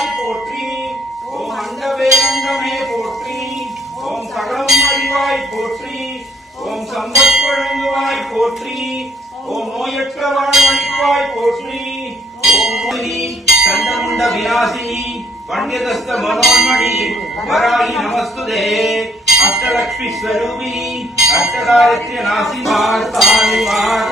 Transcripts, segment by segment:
வேலாய் போற்றி ஓம் அண்டவேரண்டமே போற்றி ஓம் சகலம் அறிவாய் போற்றி ஓம் சம்பத் வழங்குவாய் போற்றி ஓம் நோயற்ற வாழ்வழிப்பாய் போற்றி ஓம் நோயினி சண்டமுண்ட விராசினி பண்டிதஸ்த மனோன்மணி வராகி நமஸ்துதே அஷ்டலக்ஷ்மி ஸ்வரூபிணி அஷ்டதாரித்ய நாசி மார்த்தாலி மார்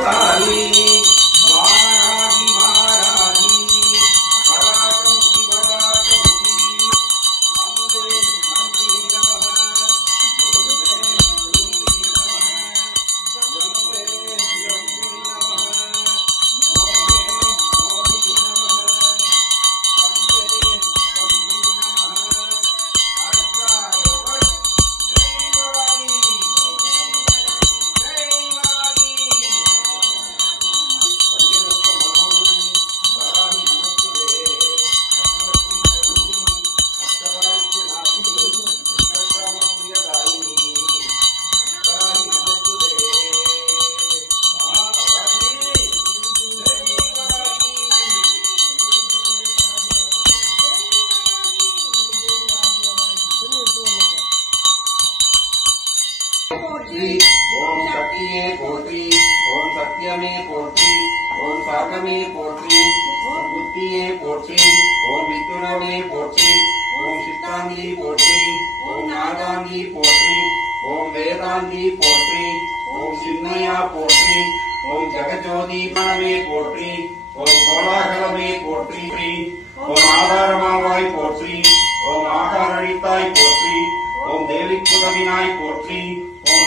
पोत्री ओम शक्ति में पोत्री ओम सत्य में पोत्री ओम साग में पोत्री ओम बुद्धि में पोत्री ओम मिथुन में पोत्री ओम शिष्टांगी पोत्री ओम नागांगी पोत्री ओम वेदांगी पोत्री ओम चिन्मया पोत्री ओम जगज्योतिपण में पोत्री ओम कोलाहल में पोत्री ओम आधार मावाई पोत्री ओम आकार पोत्री ओम देवी कुलमिनाय पोत्री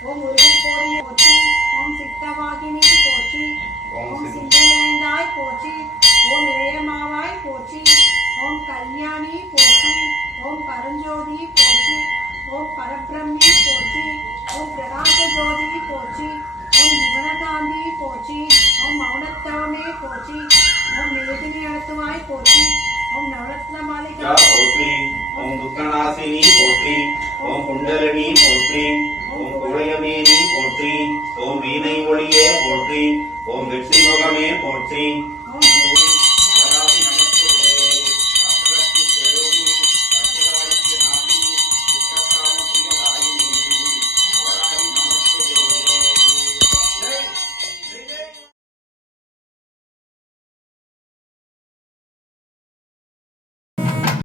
ఓం మురుగుపోయి పోచి ఓం సిద్ధవాగిని పోచి ఓం సింధలేందాయ్ పోచి ఓం ఇళయమావాయ్ పోచి ఓం కళ్యాణి పోచి ఓం పరంజ్యోతి పోచి ఓం పరబ్రహ్మి పోచి ఓం ప్రకాశ జ్యోతి పోచి ఓం యువనకాంతి పోచి ఓం మౌనత్తవమే పోచి ఓం నివేదిని అడుతువాయ్ పోచి ओम नवरत्न मालिका पोत्री ओम दुखनाशिनी पोत्री ओम कुंडलिनी पोत्री போற்றி. ஓம் வெற்றி முகமே போற்றி.